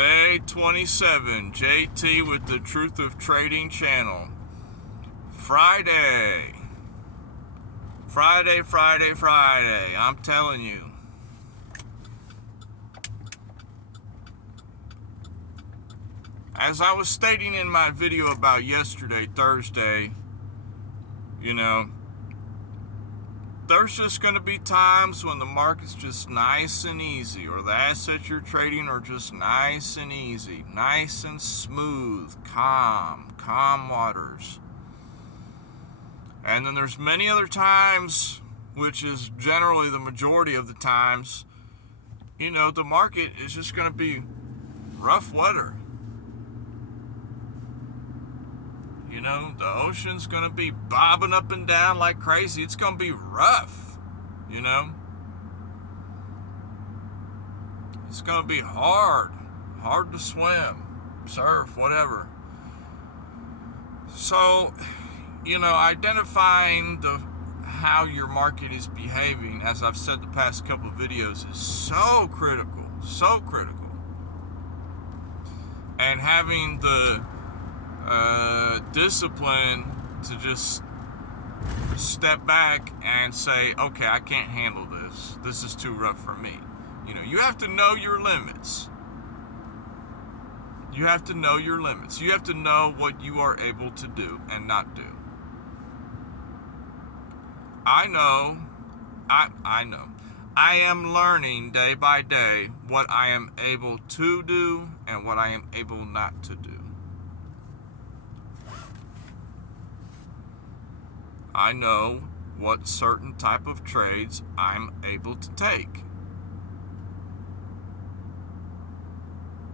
Day 27, JT with the Truth of Trading channel. Friday. I'm telling you. As I was stating in my video about yesterday, Thursday, there's just going to be times when the market's just nice and easy, or the assets you're trading are just nice and easy, nice and smooth, calm waters. And then there's many other times, which is generally the majority of the times, the market is just going to be rough weather. The ocean's going to be bobbing up and down like crazy. It's going to be rough, It's going to be hard to swim, surf, whatever. So, identifying how your market is behaving, as I've said the past couple of videos, is so critical. And having the discipline to just step back and say, okay, I can't handle this. This is too rough for me. You have to know your limits. You have to know your limits. You have to know what you are able to do and not do. I know. I am learning day by day what I am able to do and what I am able not to do. I know what certain type of trades I'm able to take.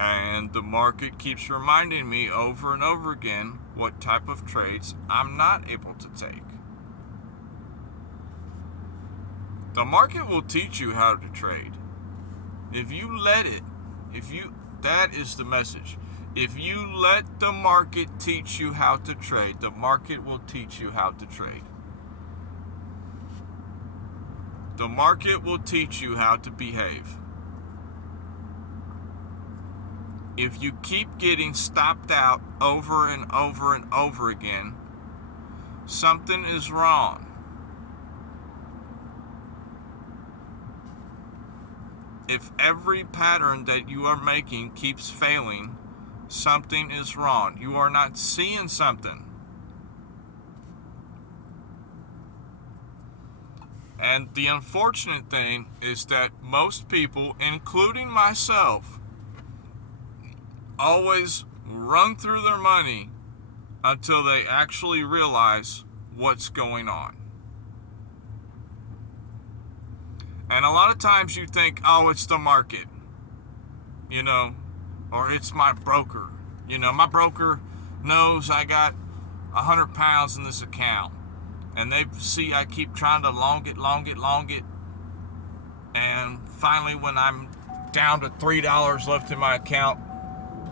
And the market keeps reminding me over and over again what type of trades I'm not able to take. The market will teach you how to trade. If you let it, that is the message. If you let the market teach you how to trade, the market will teach you how to trade. The market will teach you how to behave. If you keep getting stopped out over and over and over again, something is wrong. If every pattern that you are making keeps failing, something is wrong. You are not seeing something. And the unfortunate thing is that most people, including myself, always run through their money until they actually realize what's going on. And a lot of times you think, oh, it's the market, or it's my broker. My broker knows I got 100 pounds in this account. And they see I keep trying to long it. And finally, when I'm down to $3 left in my account,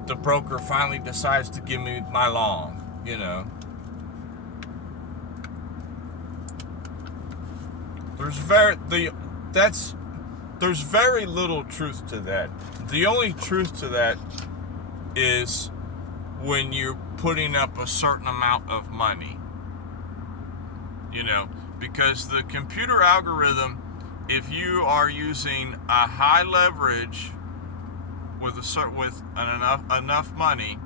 the broker finally decides to give me my long, There's very little truth to that. The only truth to that is when you're putting up a certain amount of money. Because the computer algorithm, if you are using a high leverage with enough money,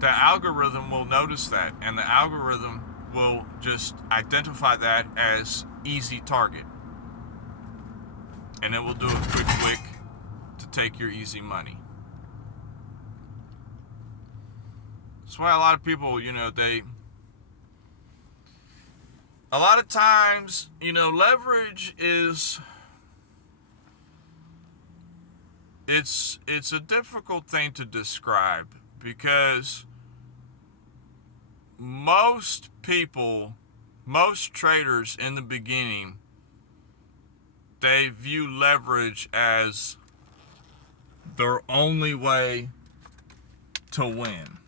the algorithm will notice that, and the algorithm will just identify that as easy target, and it will do a quick click to take your easy money. That's why a lot of people, a lot of times, leverage is, it's a difficult thing to describe, because most traders in the beginning, they view leverage as their only way to win.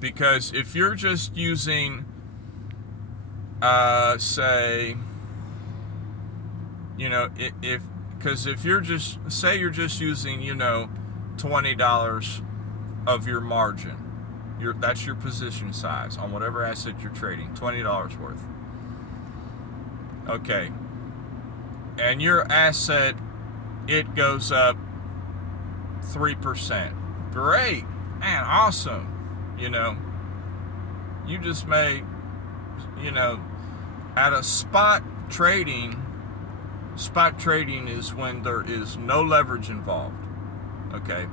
Because if you're just using, say, Because if you're just, say you're just using, $20 of your margin, that's your position size on whatever asset you're trading, $20 worth. Okay. And your asset, it goes up 3%. Great. Man, awesome. You just made, at a spot trading is when there is no leverage involved. Okay.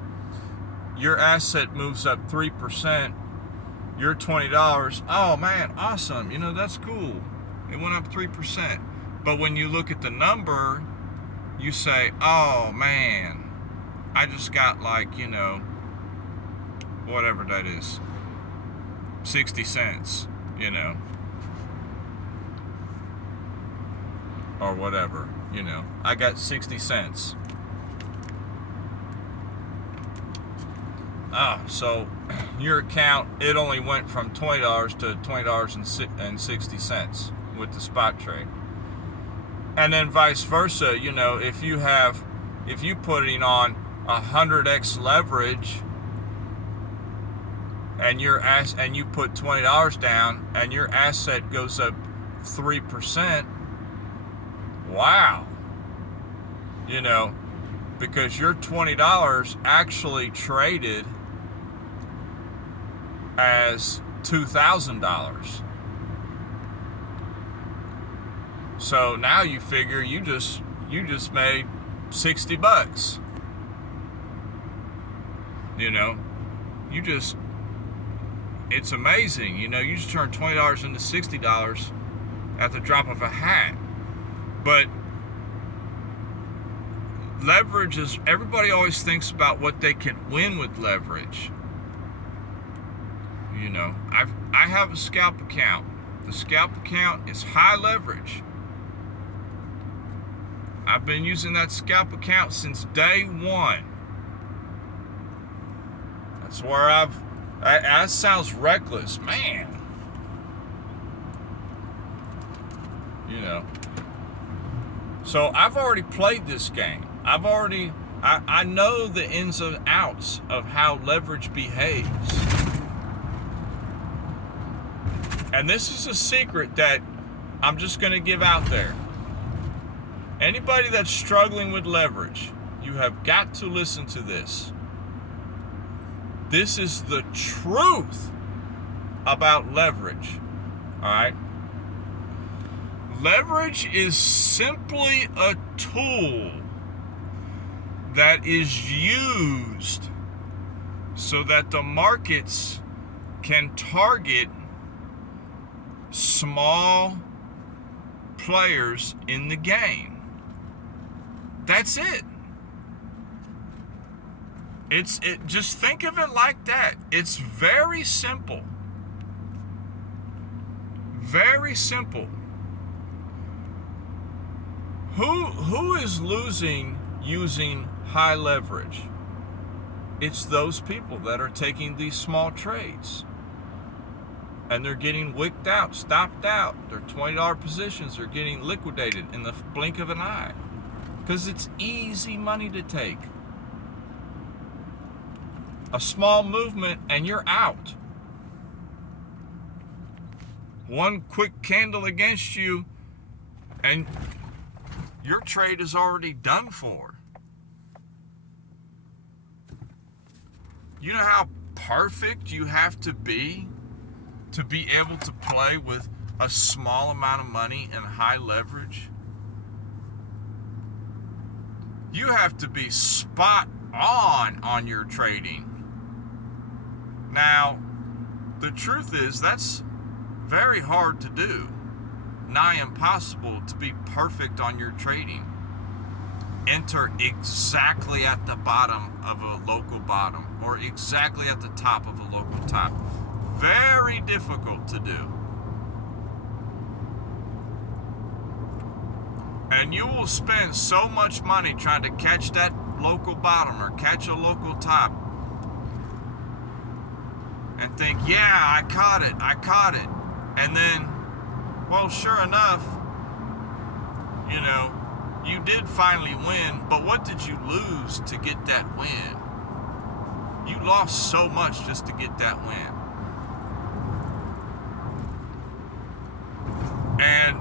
Your asset moves up 3%. Your $20. Oh man, awesome. That's cool. It went up 3%. But when you look at the number, you say, oh man, I just got whatever that is, 60 cents, or whatever, I got 60 cents. So your account, it only went from $20 to $20.60 with the spot trade. And then vice versa, if you putting on 100x leverage and you put $20 down and your asset goes up 3%, wow. Because your $20 actually traded as $2,000. So now you figure you just made $60. It's amazing. You just turn $20 into $60 at the drop of a hat. But leverage is, everybody always thinks about what they can win with leverage. I have a scalp account. The scalp account is high leverage. I've been using that scalp account since day one. That's where that sounds reckless, man. So I've already played this game. I know the ins and outs of how leverage behaves. And this is a secret that I'm just going to give out there. Anybody that's struggling with leverage, you have got to listen to this. This is the truth about leverage. All right? Leverage is simply a tool that is used so that the markets can target small players in the game. That's it. Just think of it like that. It's very simple. Very simple. Who is losing using high leverage? It's those people that are taking these small trades. And they're getting wicked out, stopped out. Their $20 positions are getting liquidated in the blink of an eye. Because it's easy money to take. A small movement and you're out. One quick candle against you and your trade is already done for. You know how perfect you have to be able to play with a small amount of money and high leverage? You have to be spot on your trading. Now, the truth is that's very hard to do. Nigh impossible to be perfect on your trading. Enter exactly at the bottom of a local bottom or exactly at the top of a local top. Very difficult to do. And you will spend so much money trying to catch that local bottom or catch a local top and think, yeah, I caught it. And then, well, sure enough, You did finally win, but what did you lose to get that win? You lost so much just to get that win. And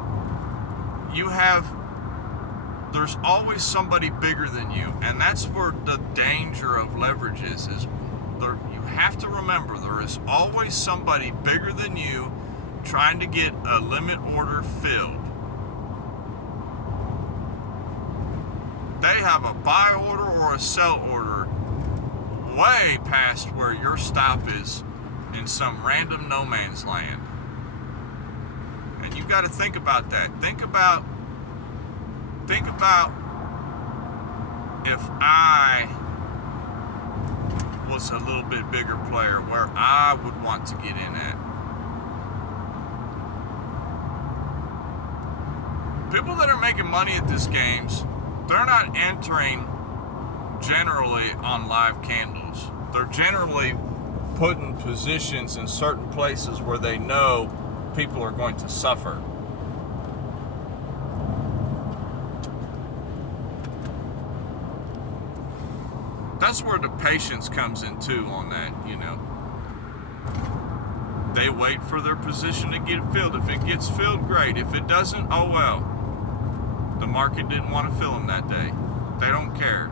there's always somebody bigger than you, and that's where the danger of leverage is you have to remember there is always somebody bigger than you trying to get a limit order filled. They have a buy order or a sell order way past where your stop is in some random no man's land. And you've got to think about that. Think about if I was a little bit bigger player, where I would want to get in at. People that are making money at these games, they're not entering generally on live candles. They're generally putting positions in certain places where they know people are going to suffer. That's where the patience comes in too on that, They wait for their position to get filled. If it gets filled, great. If it doesn't, oh well. The market didn't want to fill them that day. They don't care.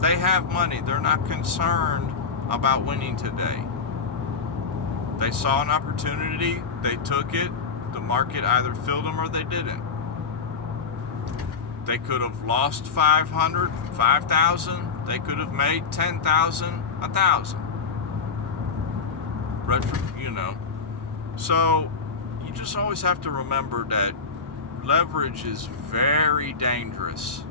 They have money. They're not concerned about winning today. They saw an opportunity. They took it. The market either filled them or they didn't. They could have lost 500, 5,000. They could have made 10,000, 1,000. So you just always have to remember that leverage is very dangerous.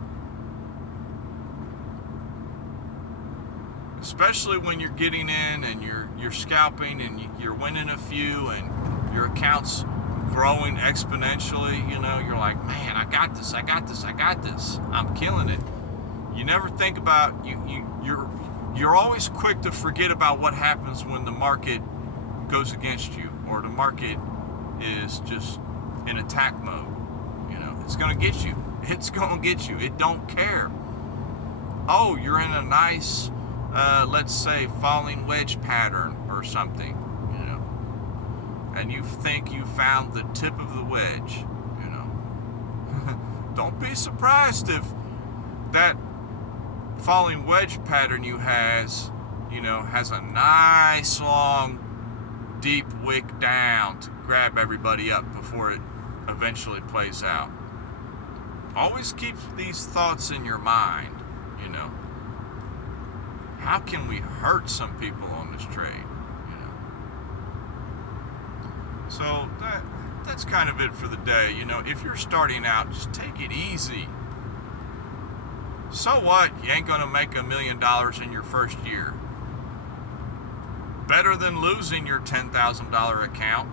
Especially when you're getting in and you're scalping and you're winning a few and your account's growing exponentially, you're like, man, I got this. I'm killing it. You never think about, you're always quick to forget about what happens when the market goes against you or the market is just in attack mode. It's going to get you. It's going to get you. It don't care. Oh, you're in a nice, let's say, falling wedge pattern or something, and you think you found the tip of the wedge, Don't be surprised if that falling wedge pattern has a nice long deep wick down to grab everybody up before it eventually plays out. Always keep these thoughts in your mind, How can we hurt some people on this trade, So that's kind of it for the day. If you're starting out, just take it easy. So what? You ain't going to make $1 million in your first year. Better than losing your $10,000 account,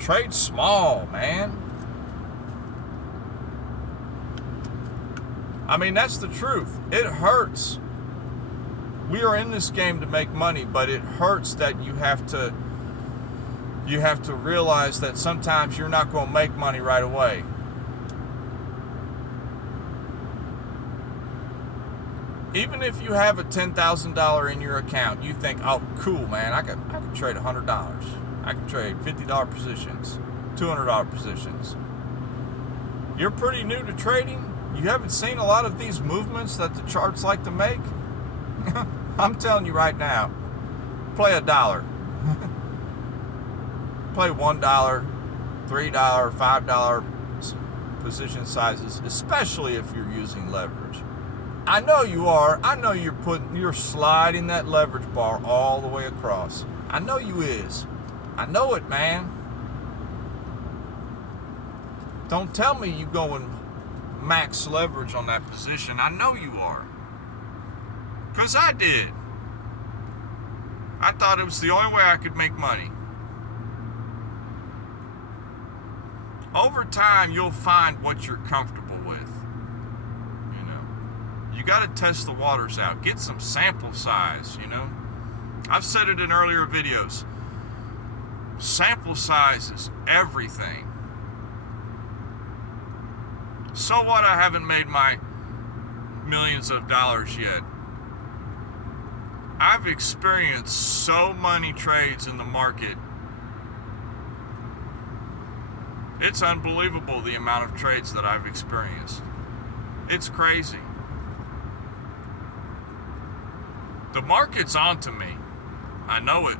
Trade small, man. I mean, that's the truth. It hurts. We are in this game to make money, but it hurts that you have to realize that sometimes you're not going to make money right away. Even if you have a $10,000 in your account, you think, oh, cool, man, I could trade $100. I can trade $50 positions, $200 positions. You're pretty new to trading. You haven't seen a lot of these movements that the charts like to make. I'm telling you right now, play $1. Play $1, $3, $5 position sizes, especially if you're using leverage. I know you are. I know you're sliding that leverage bar all the way across. I know you is. I know it, man. Don't tell me you going max leverage on that position. I know you are. Because I did. I thought it was the only way I could make money. Over time, you'll find what you're comfortable with. You got to test the waters out. Get some sample size, I've said it in earlier videos. Sample size is everything. So what? I haven't made my millions of dollars yet. I've experienced so many trades in the market. It's unbelievable the amount of trades that I've experienced. It's crazy. The market's onto me. I know it.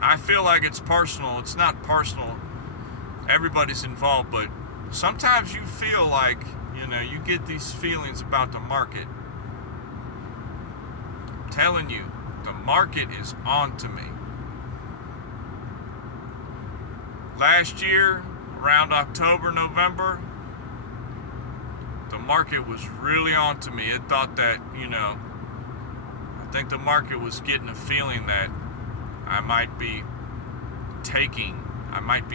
I feel like it's personal. It's not personal. Everybody's involved, but sometimes you feel like, you get these feelings about the market. I'm telling you, the market is on to me. Last year, around October, November, the market was really on to me. It thought that, I think the market was getting a feeling that I might be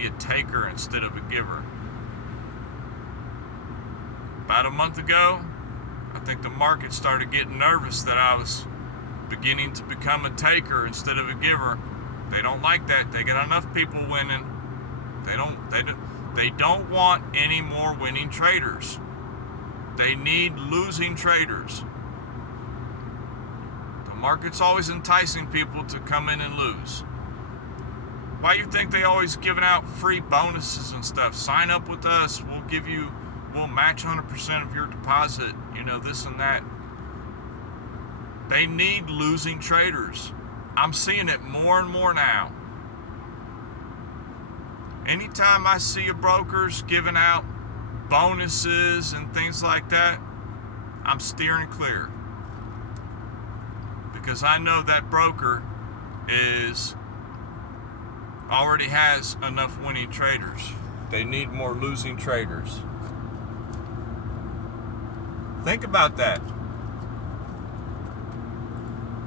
a taker instead of a giver. About a month ago, I think the market started getting nervous that I was beginning to become a taker instead of a giver. They don't like that. They got enough people winning. They don't want any more winning traders. They need losing traders. The market's always enticing people to come in and lose. Why you think they always giving out free bonuses and stuff? Sign up with us. We'll match 100% of your deposit. This and that. They need losing traders. I'm seeing it more and more now. Anytime I see a broker's giving out bonuses and things like that, I'm steering clear. Because I know that broker already has enough winning traders. They need more losing traders. Think about that.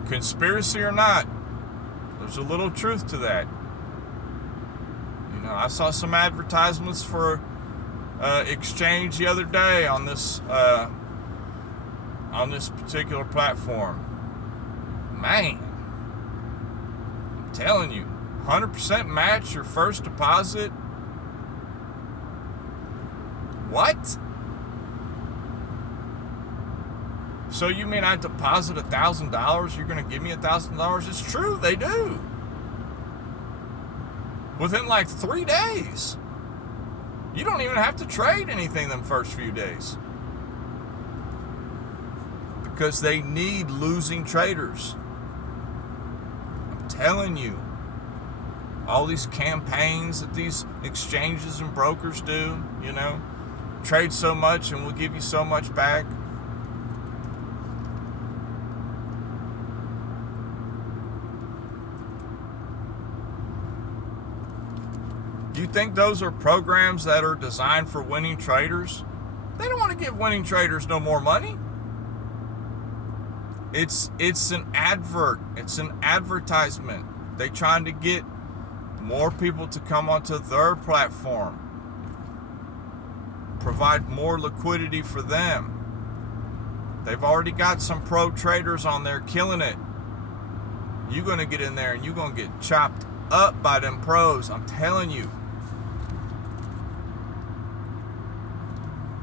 Conspiracy or not, there's a little truth to that. I saw some advertisements for exchange the other day on this particular platform. Man, I'm telling you, 100% match your first deposit. What? So you mean I deposit $1,000, you're going to give me $1,000? It's true, they do. Within like 3 days. You don't even have to trade anything them first few days. Because they need losing traders. I'm telling you. All these campaigns that these exchanges and brokers do, trade so much and we'll give you so much back. You think those are programs that are designed for winning traders? They don't want to give winning traders no more money. It's an advert. It's an advertisement. They're trying to get more people to come onto their platform. Provide more liquidity for them. They've already got some pro traders on there killing it. You're going to get in there and you're going to get chopped up by them pros. I'm telling you.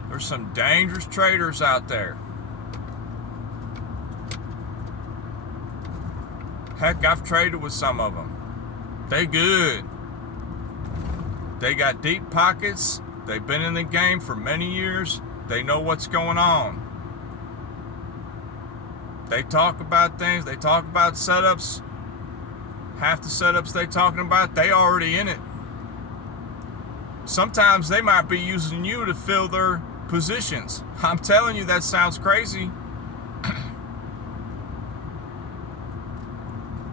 There's some dangerous traders out there. Heck, I've traded with some of them. They good. They got deep pockets. They've been in the game for many years. They know what's going on. They talk about things. They talk about setups. Half the setups they talking about, they already in it. Sometimes they might be using you to fill their positions. I'm telling you, that sounds crazy.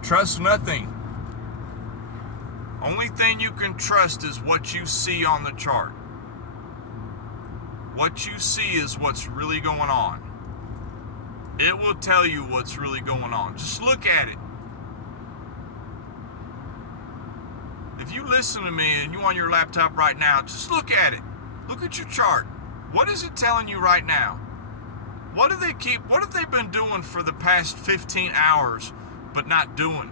Trust nothing. Only thing you can trust is what you see on the chart. What you see is what's really going on. It will tell you what's really going on. Just look at it. If you listen to me and you on your laptop right now, just look at it. Look at your chart. What is it telling you right now? What have they been doing for the past 15 hours but not doing?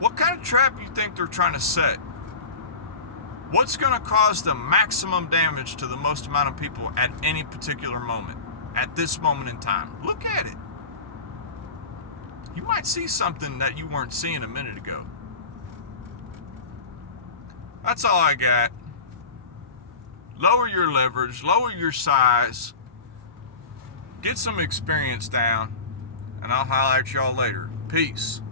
What kind of trap you think they're trying to set? What's going to cause the maximum damage to the most amount of people at any particular moment, at this moment in time? Look at it. You might see something that you weren't seeing a minute ago. That's all I got. Lower your leverage, lower your size, get some experience down, and I'll highlight y'all later. Peace.